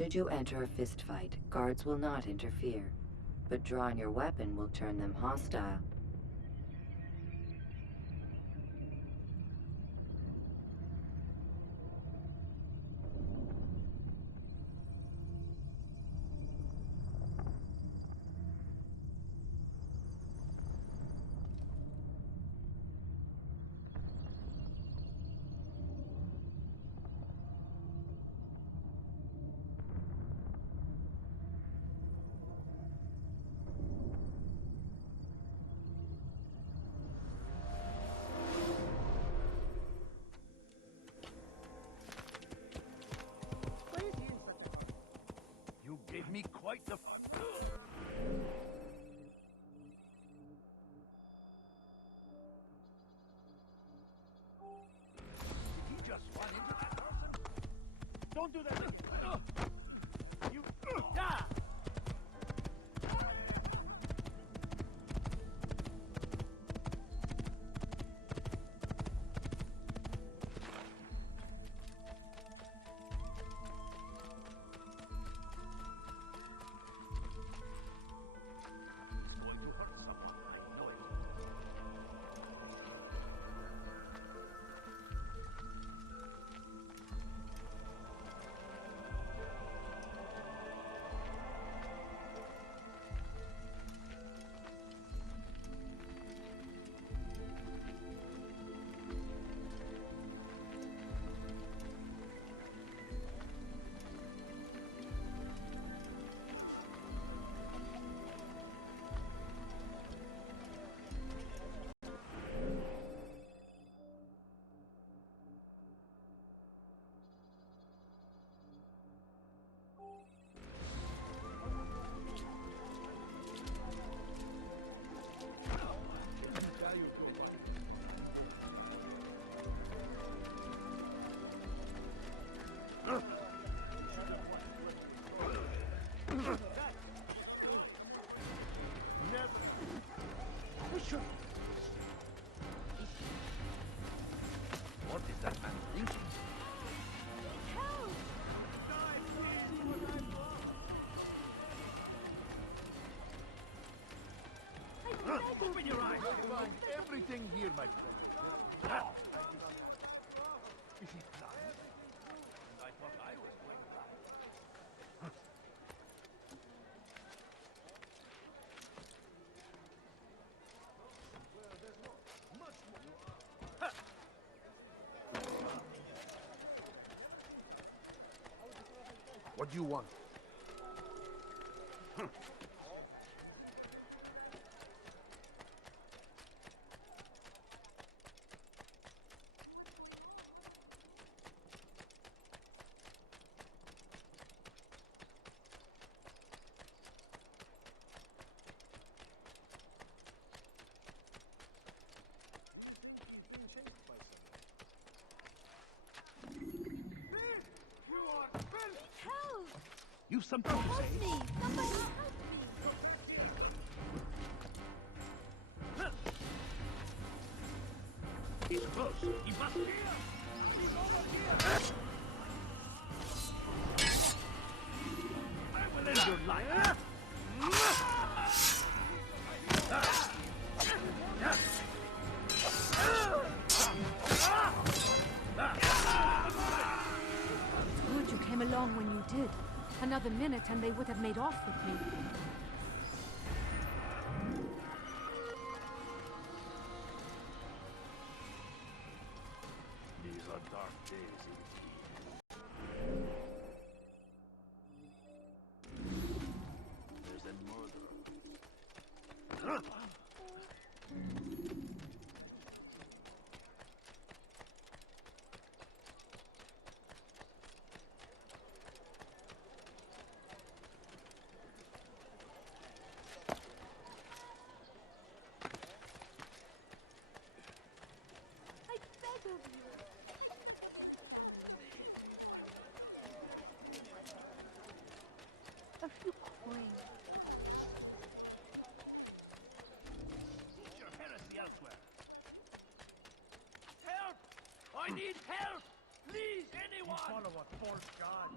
Should you enter a fistfight, guards will not interfere, but drawing your weapon will turn them hostile. Gave me quite the fun. Did he just run into that person? Don't do that. You. Ah! What is that man thinking? Help! Open your eyes! Everything here, my friend. Is he blind? And I thought I was blind. What do you want? You've something to say? Help me! Somebody help me! He's close. He must be here. He's over here. I will end your life. Good you came along when you did. Another minute and they would have made off with me. These are dark days indeed. There's a murderer. A few coins. Teach your heresy elsewhere. Help! I need help! Please, anyone! Follow a false god.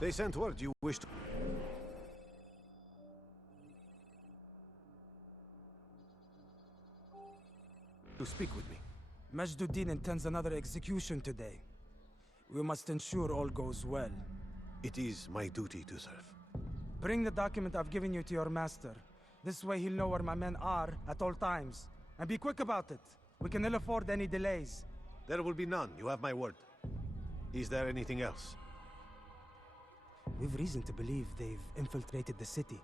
They sent word you wished to speak with me. Majd Addin intends another execution today. We must ensure all goes well. It is my duty to serve. Bring the document I've given you to your master. This way he'll know where my men are at all times. And be quick about it. We can ill afford any delays. There will be none, you have my word. Is there anything else? We've reason to believe they've infiltrated the city.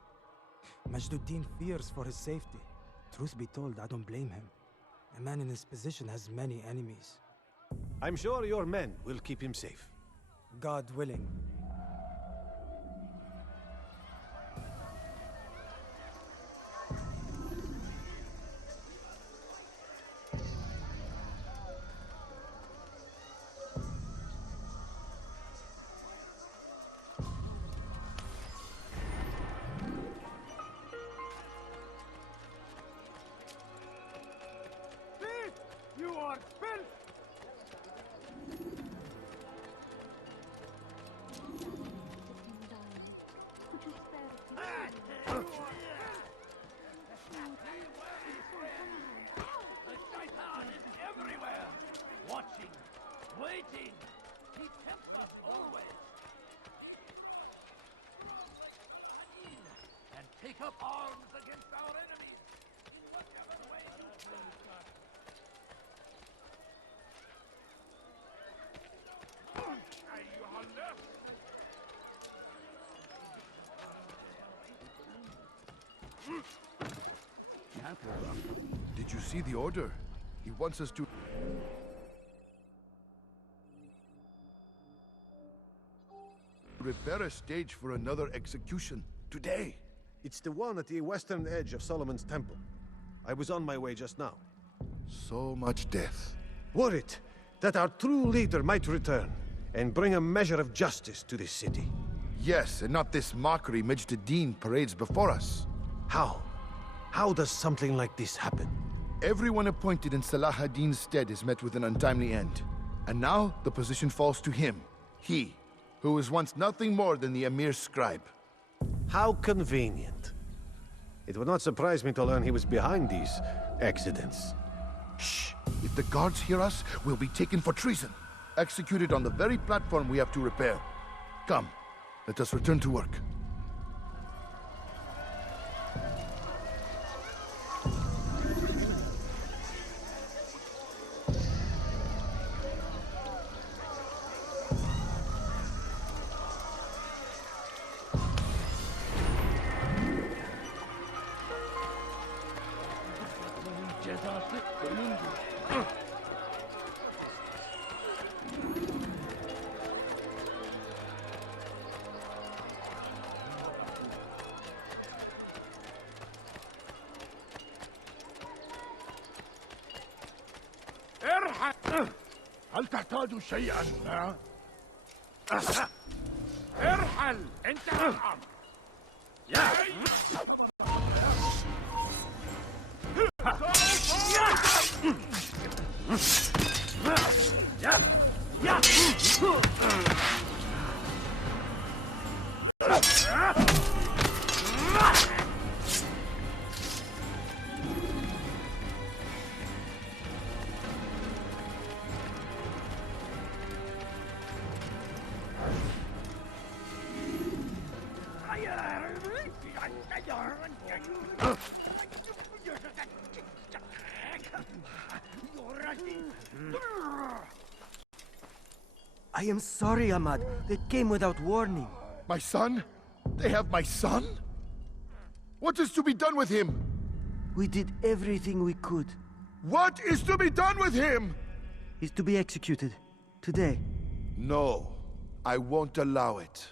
Majd Addin fears for his safety. Truth be told, I don't blame him. A man in his position has many enemies. I'm sure your men will keep him safe. God willing. You are filth! Could you spare a few The Shaitan is everywhere! Watching, waiting! He tempts us always! And take up arms against our enemies in whatever way he pleases. Did you see the order? He wants us to... prepare a stage for another execution today. It's the one at the western edge of Solomon's temple. I was on my way just now. So much death. Worried that our true leader might return and bring a measure of justice to this city. Yes, and not this mockery Majd Addin parades before us. How? How does something like this happen? Everyone appointed in Salah ad-Din's stead is met with an untimely end. And now the position falls to him. He, who was once nothing more than the Emir's scribe. How convenient. It would not surprise me to learn he was behind these accidents. Shh! If the guards hear us, we'll be taken for treason. Executed on the very platform we have to repair. Come, let us return to work. هل تحتاج شيئا؟ ارحل انتهى الامر. I am sorry, Ahmad. They came without warning. My son? They have my son? What is to be done with him? We did everything we could. What is to be done with him? He's to be executed. Today. No, I won't allow it.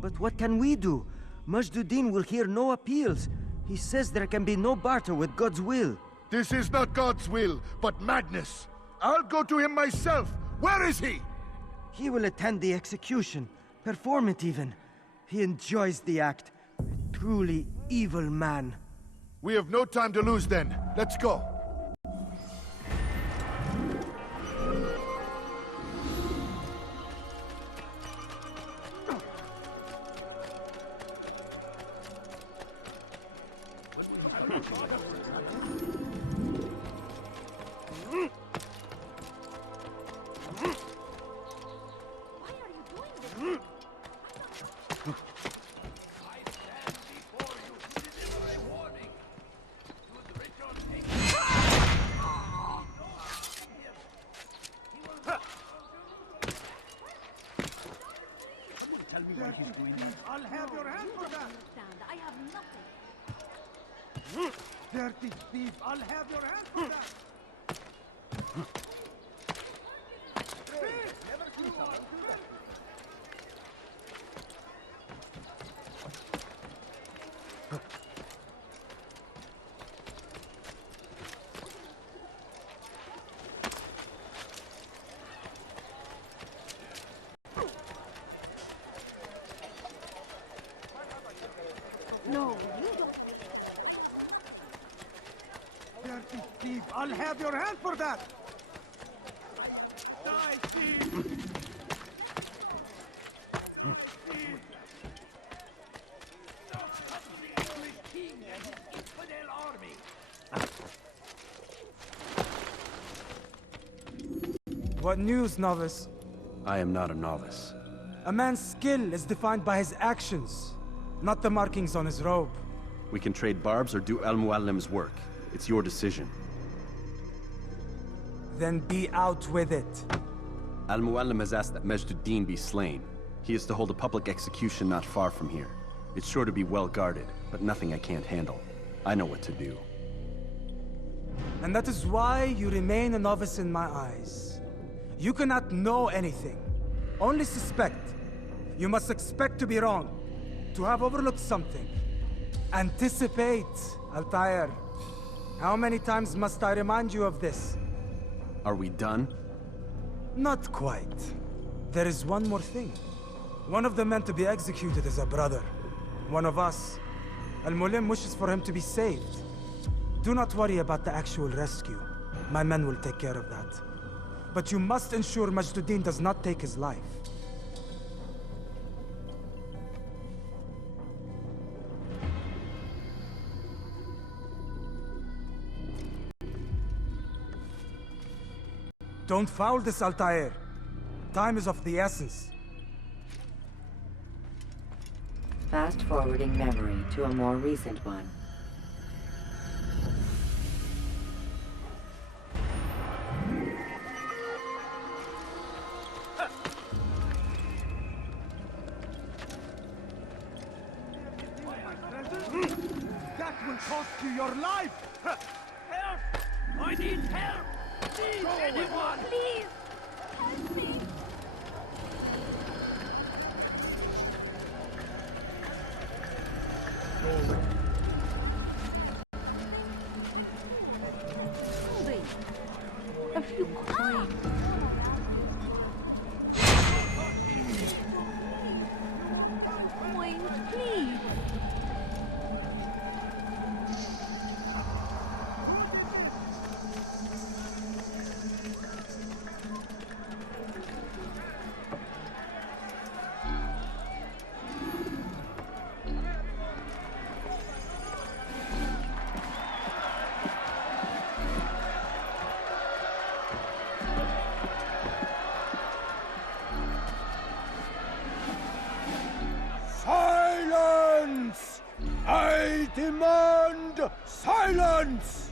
But what can we do? Majd Addin will hear no appeals. He says there can be no barter with God's will. This is not God's will, but madness. I'll go to him myself. Where is he? He will attend the execution. Perform it even. He enjoys the act. A truly evil man. We have no time to lose then. Let's go. I'll have your hand for that! I have nothing. Dirty thief! I'll have your hand for that! No, you don't. Dirty thief! I'll have your hand for that! Die, thief! What news, novice? I am not a novice. A man's skill is defined by his actions, not the markings on his robe. We can trade barbs or do Al-Muallim's work. It's your decision. Then be out with it. Al-Muallim has asked that Majd Addin be slain. He is to hold a public execution not far from here. It's sure to be well guarded, but nothing I can't handle. I know what to do. And that is why you remain a novice in my eyes. You cannot know anything, only suspect. You must expect to be wrong, to have overlooked something. Anticipate, Altair. How many times must I remind you of this? Are we done? Not quite. There is one more thing. One of the men to be executed is a brother. One of us. Al-Muallim wishes for him to be saved. Do not worry about the actual rescue. My men will take care of that. But you must ensure Majd Addin does not take his life. Don't foul this, Altair. Time is of the essence. Fast-forwarding memory to a more recent one. That will cost you your life! Help! I need help! Please, anyone! Please! Help me! Sorry. If you could. Wait, please. Silence! I demand silence!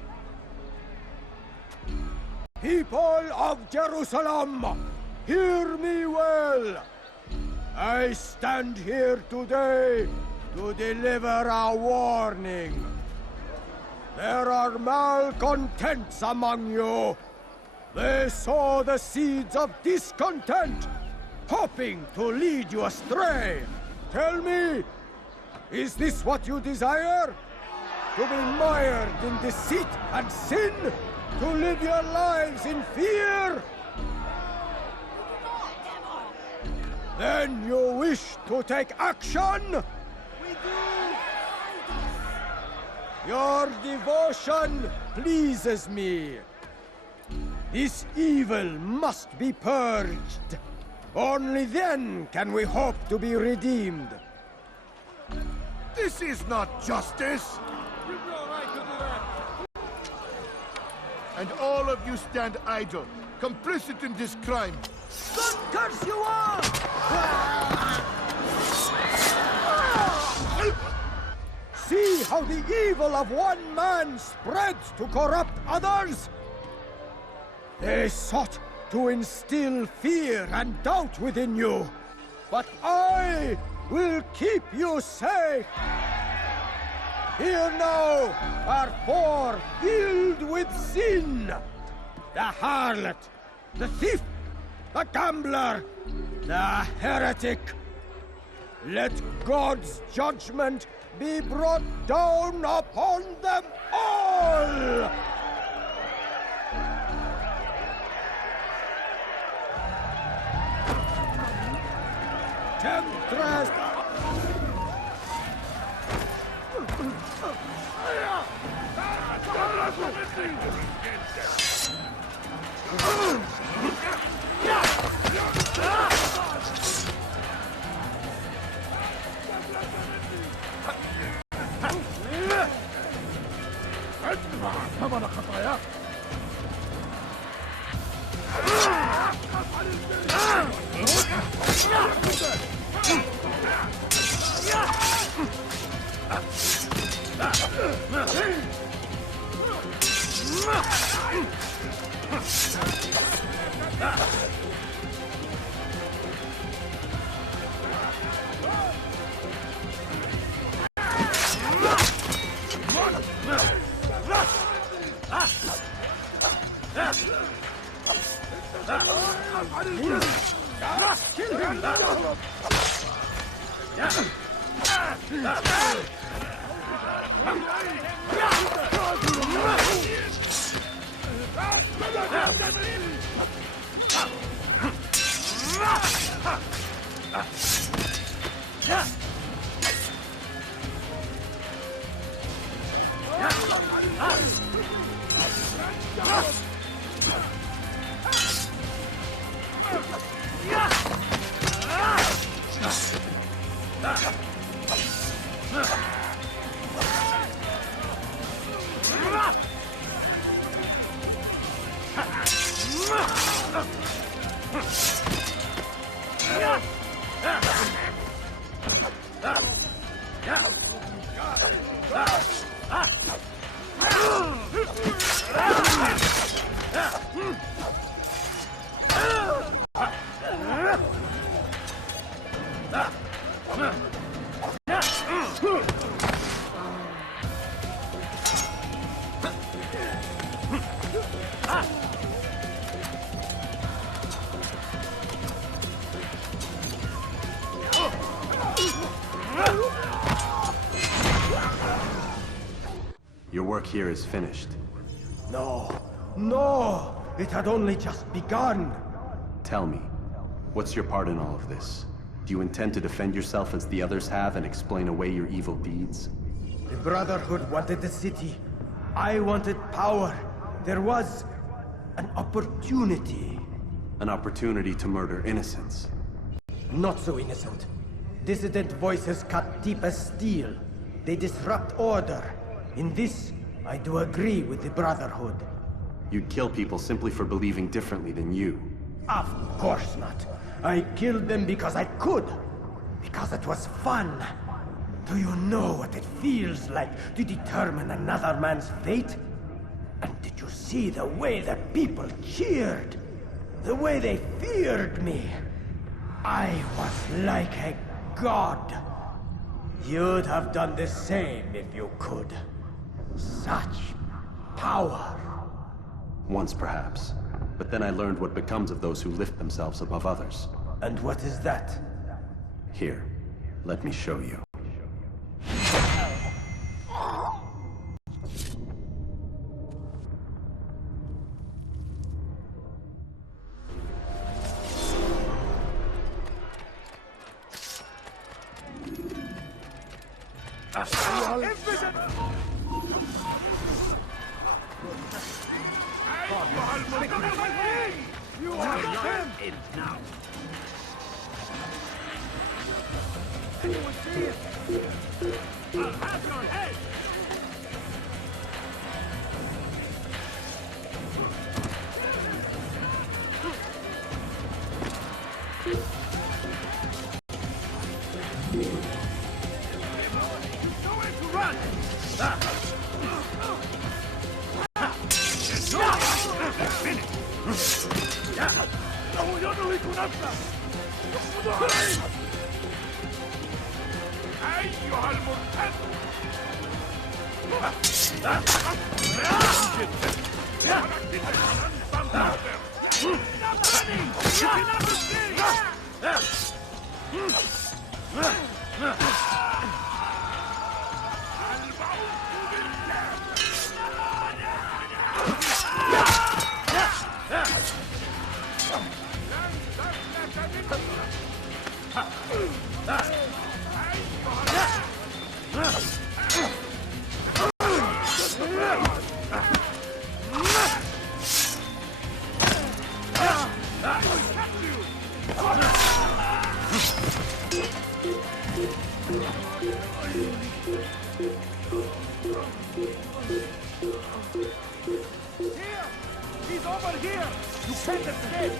People of Jerusalem, hear me well! I stand here today to deliver a warning. There are malcontents among you. They sow the seeds of discontent, hoping to lead you astray. Tell me, is this what you desire? To be mired in deceit and sin? To live your lives in fear? Then you wish to take action? We do! Your devotion pleases me. This evil must be purged. Only then can we hope to be redeemed. This is not justice! And all of you stand idle, complicit in this crime. God curse you all! See how the evil of one man spreads to corrupt others? They sought to instill fear and doubt within you, but I will keep you safe. Here now are four filled with sin. The harlot, the thief, the gambler, the heretic. Let God's judgment be brought down upon them all! Temptress! Your work here is finished. No, no! It had only just begun. Tell me, what's your part in all of this? Do you intend to defend yourself as the others have and explain away your evil deeds? The Brotherhood wanted the city. I wanted power. There was an opportunity. An opportunity to murder innocents. Not so innocent. Dissident voices cut deep as steel. They disrupt order. In this, I do agree with the Brotherhood. You'd kill people simply for believing differently than you. Of course not. I killed them because I could. Because it was fun. Do you know what it feels like to determine another man's fate? And did you see the way the people cheered? The way they feared me? I was like a god. You'd have done the same if you could. Such power. Once, perhaps. But then I learned what becomes of those who lift themselves above others. And what is that? Here, let me show you. You have him! In now! Anyone see it? I'll have your head! He's over here! You can't escape!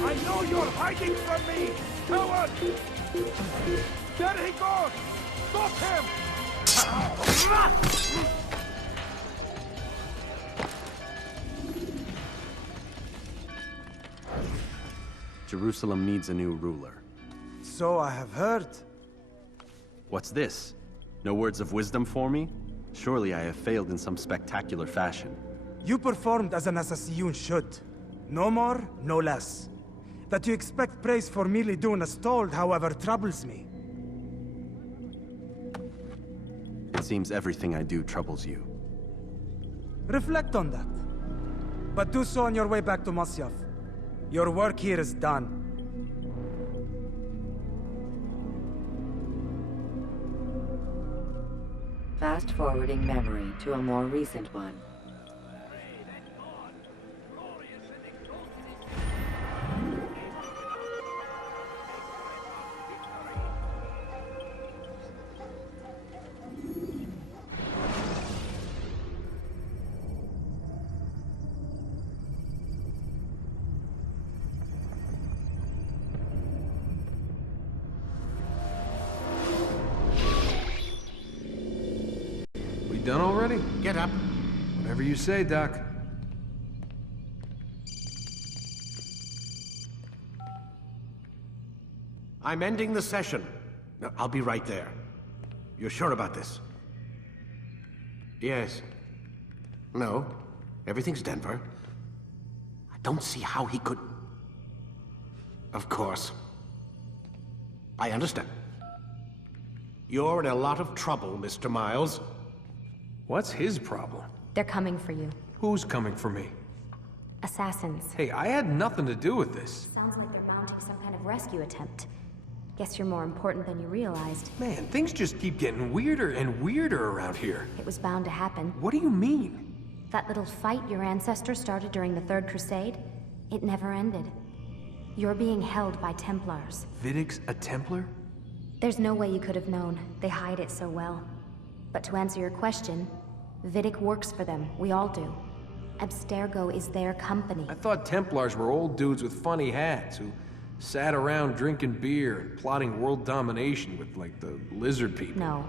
I know you're hiding from me! Coward! There he goes! Stop him! Jerusalem needs a new ruler. So I have heard. What's this? No words of wisdom for me? Surely I have failed in some spectacular fashion. You performed as an assassin should. No more, no less. That you expect praise for merely doing as told, however, troubles me. It seems everything I do troubles you. Reflect on that. But do so on your way back to Masyaf. Your work here is done. Fast-forwarding memory to a more recent one. Done already? Get up. Whatever you say, Doc. I'm ending the session. No, I'll be right there. You're sure about this? Yes. No. Everything's Denver. I don't see how he could... Of course. I understand. You're in a lot of trouble, Mr. Miles. What's his problem? They're coming for you. Who's coming for me? Assassins. Hey, I had nothing to do with this. Sounds like they're mounting some kind of rescue attempt. Guess you're more important than you realized. Man, things just keep getting weirder and weirder around here. It was bound to happen. What do you mean? That little fight your ancestors started during the Third Crusade, it never ended. You're being held by Templars. Vidic's a Templar? There's no way you could have known. They hide it so well. But to answer your question, Vidic works for them. We all do. Abstergo is their company. I thought Templars were old dudes with funny hats who sat around drinking beer and plotting world domination with, like, the lizard people. No.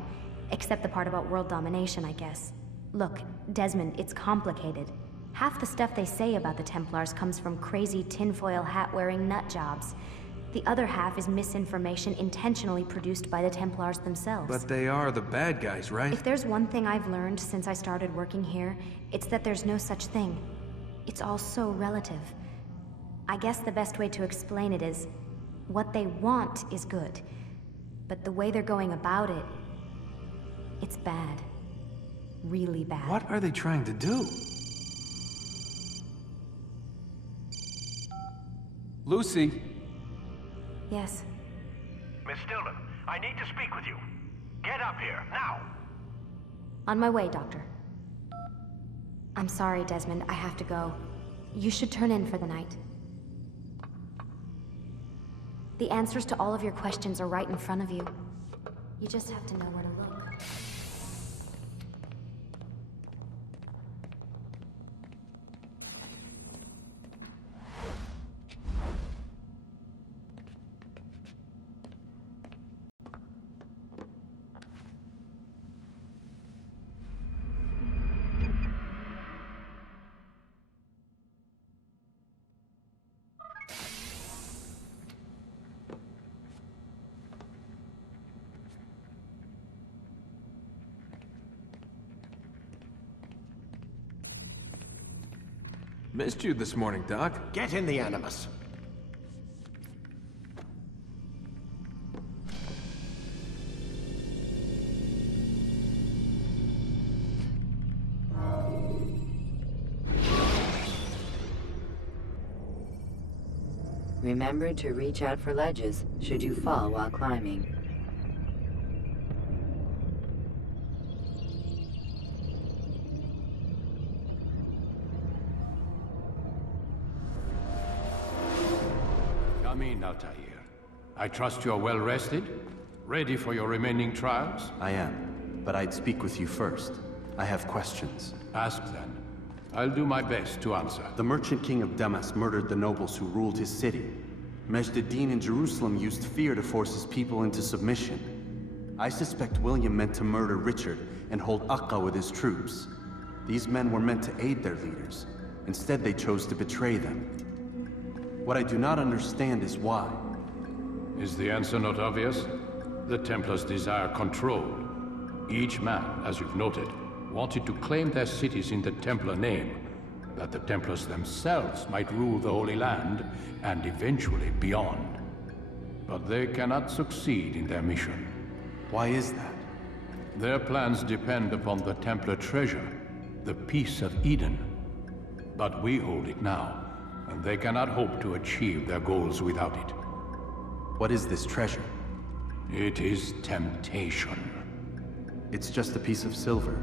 Except the part about world domination, I guess. Look, Desmond, it's complicated. Half the stuff they say about the Templars comes from crazy tinfoil hat-wearing nut jobs. The other half is misinformation intentionally produced by the Templars themselves. But they are the bad guys, right? If there's one thing I've learned since I started working here, it's that there's no such thing. It's all so relative. I guess the best way to explain it is, what they want is good. But the way they're going about it, it's bad. Really bad. What are they trying to do? Lucy? Yes. Miss Stillman, I need to speak with you. Get up here, now! On my way, Doctor. I'm sorry, Desmond. I have to go. You should turn in for the night. The answers to all of your questions are right in front of you. You just have to know where to look. Missed you this morning, Doc. Get in the Animus. Remember to reach out for ledges should you fall while climbing. Come in, Altair. I trust you're well rested? Ready for your remaining trials? I am, but I'd speak with you first. I have questions. Ask then. I'll do my best to answer. The merchant king of Damas murdered the nobles who ruled his city. Majd Addin in Jerusalem used fear to force his people into submission. I suspect William meant to murder Richard and hold Akka with his troops. These men were meant to aid their leaders. Instead, they chose to betray them. What I do not understand is why. Is the answer not obvious? The Templars desire control. Each man, as you've noted, wanted to claim their cities in the Templar name, that the Templars themselves might rule the Holy Land, and eventually beyond. But they cannot succeed in their mission. Why is that? Their plans depend upon the Templar treasure, the Peace of Eden. But we hold it now, and they cannot hope to achieve their goals without it. What is this treasure? It is temptation. It's just a piece of silver.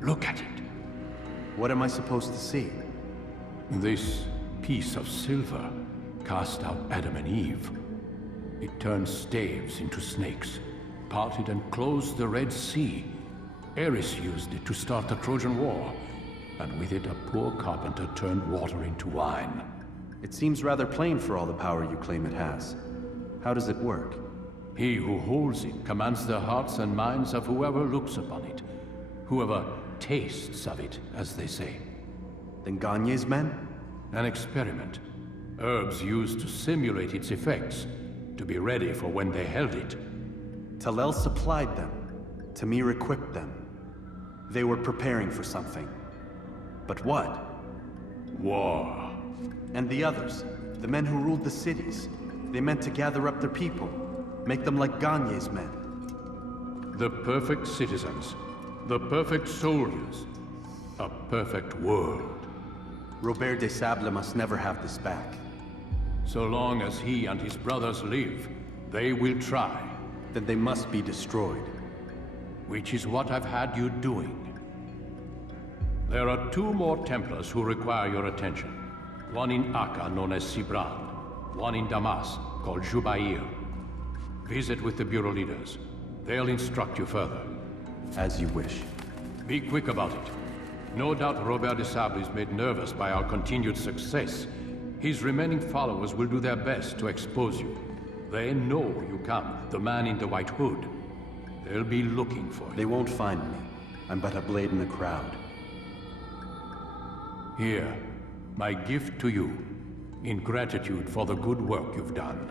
Look at it. What am I supposed to see? This piece of silver cast out Adam and Eve. It turned staves into snakes, parted and closed the Red Sea. Eris used it to start the Trojan War, and with it a poor carpenter turned water into wine. It seems rather plain for all the power you claim it has. How does it work? He who holds it commands the hearts and minds of whoever looks upon it. Whoever tastes of it, as they say. Then Gagne's men? An experiment. Herbs used to simulate its effects, to be ready for when they held it. Talel supplied them. Tamir equipped them. They were preparing for something. But what? War. And the others, the men who ruled the cities, they meant to gather up their people, make them like Gagne's men. The perfect citizens, the perfect soldiers, a perfect world. Robert de Sable must never have this back. So long as he and his brothers live, they will try. Then they must be destroyed. Which is what I've had you doing. There are 2 more Templars who require your attention. One in Akka, known as Sibrand. One in Damas, called Jubair. Visit with the Bureau leaders. They'll instruct you further. As you wish. Be quick about it. No doubt Robert de Sable is made nervous by our continued success. His remaining followers will do their best to expose you. They know you come, the man in the white hood. They'll be looking for you. They won't find me. I'm but a blade in the crowd. Here, my gift to you, in gratitude for the good work you've done.